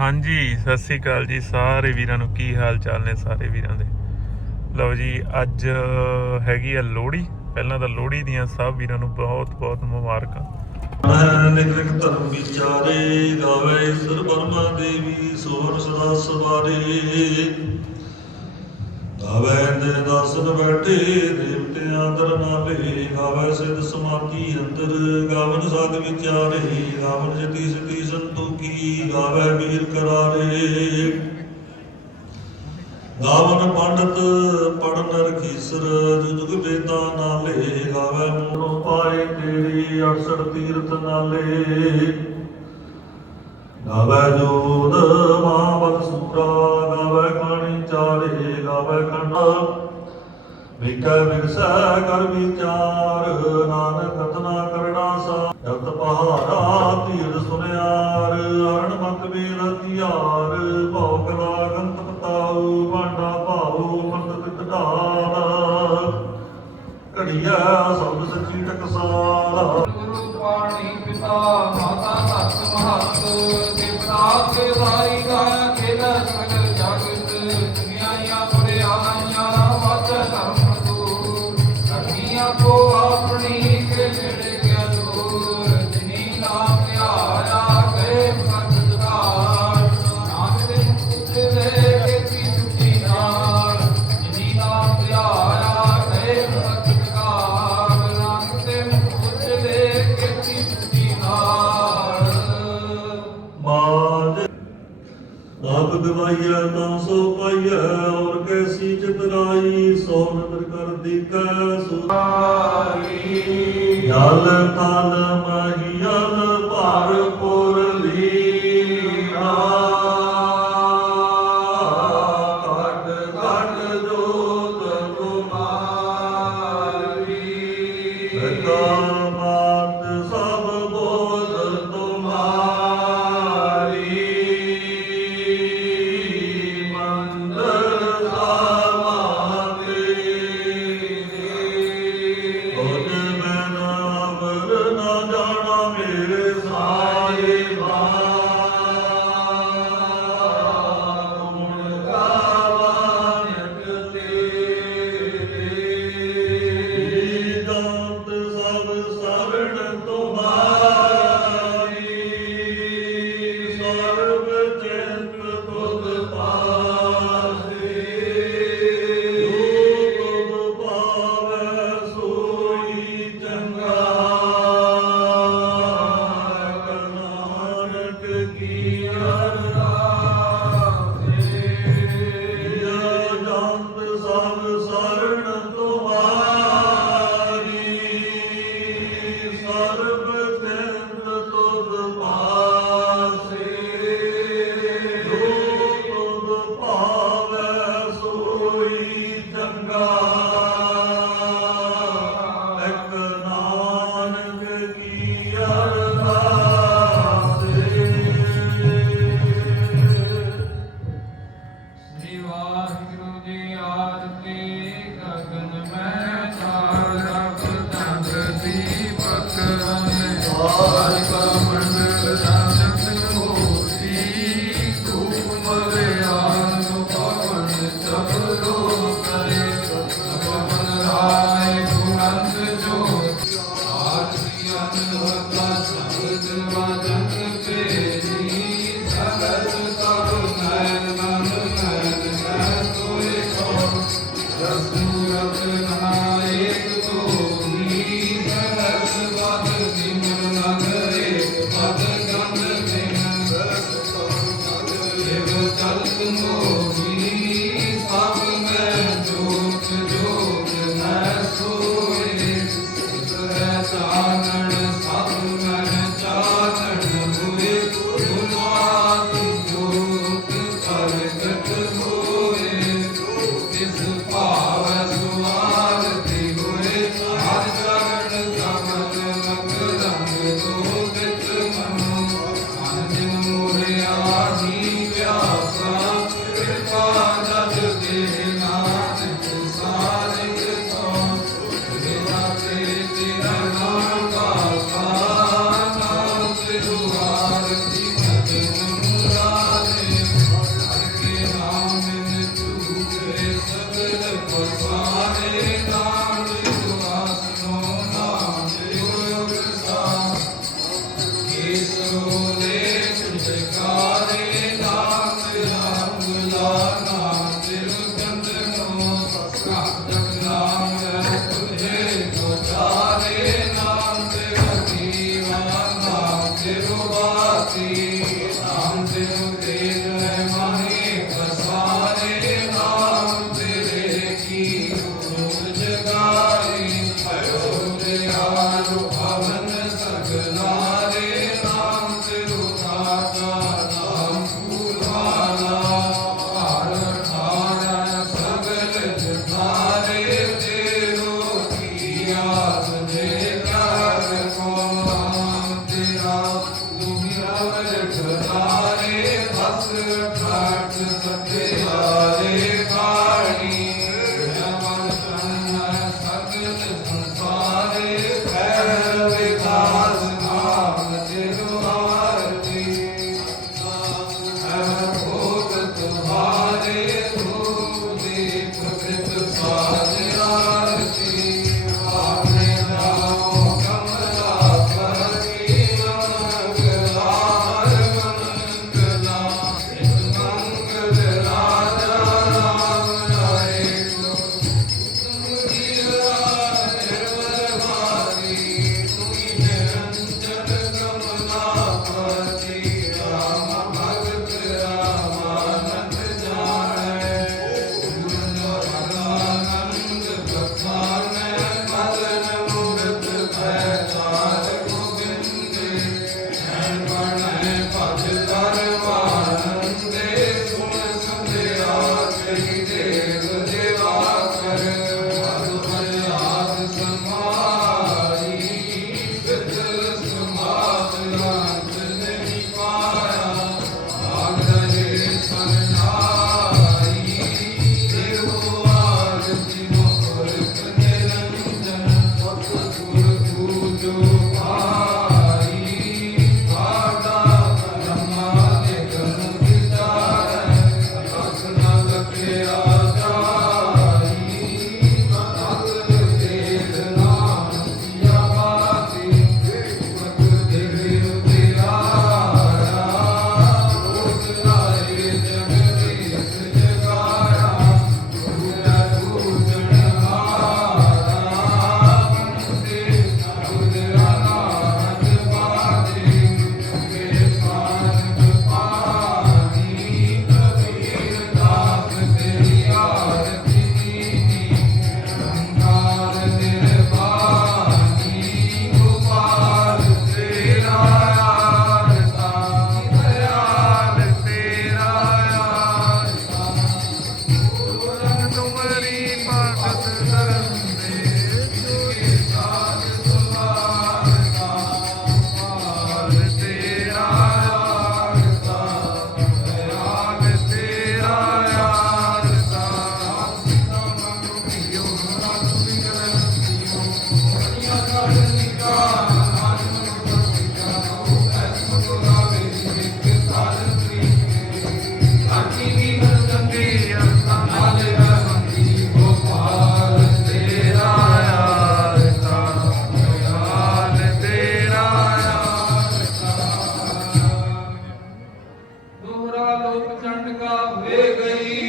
ਹਾਂਜੀ, ਸਤਿ ਸ੍ਰੀ ਅਕਾਲ ਜੀ ਸਾਰੇ ਵੀਰਾਂ ਨੂੰ। ਕੀ ਹਾਲ ਚਾਲ ਨੇ ਸਾਰੇ ਵੀਰਾਂ ਦੇ? ਲਓ ਜੀ, ਅੱਜ ਹੈਗੀ ਆ ਲੋਹੜੀ। ਪਹਿਲਾਂ ਤਾਂ ਲੋਹੜੀ ਦੀਆਂ ਸਭ ਵੀਰਾਂ ਨੂੰ ਬਹੁਤ ਬਹੁਤ ਮੁਬਾਰਕਾਂ। ਮੈਂ ਧਰਮ ਵਿਚਾਰੇ ਗਾਵੇ ਈਸ਼ਰ ਬਰਮਾ ਦੇਵੀ, ਸੋਹਰ ਸਦਾ ਸਵਾਰੇ। ਗਾਵੇ ਦੇ ਦਾਸਨ ਬੈਠੇ, ਦੇਵਤਿਆਂ ਦਰ ਨਾਲੇ ਗਾਵੇ ਸਿਧ ਸਮਾਧੀ ਅੰਦਰ, ਗਾਵਨ ਸਾਧ ਵਿਚਾਰੇ, ਗਾਵਨ ਜਤੀ ਸਤੀ ਸੰਤੋਖੀ, ਗਾਵੇ ਵੀਰ ਕਰਾਰੇ। ਗਾਵਨ ਪੰਡਤ ਪੜਨ ਰਖੀਸਰ ਜੁਗ ਬੇਤਾ ਨਾਲੇ, ਗਾਵੇ ਮੋਨੋ ਪਾਏ ਤੇਰੀ 68 ਤੀਰਥ ਨਾਲੇ। ডক্টর ਕਰ ਦੀਕੈ ਸੁਹਾਈ ਜਲ ਤਨ पार्वती ਚੰਡਕਾ ਵੇ ਗਈ।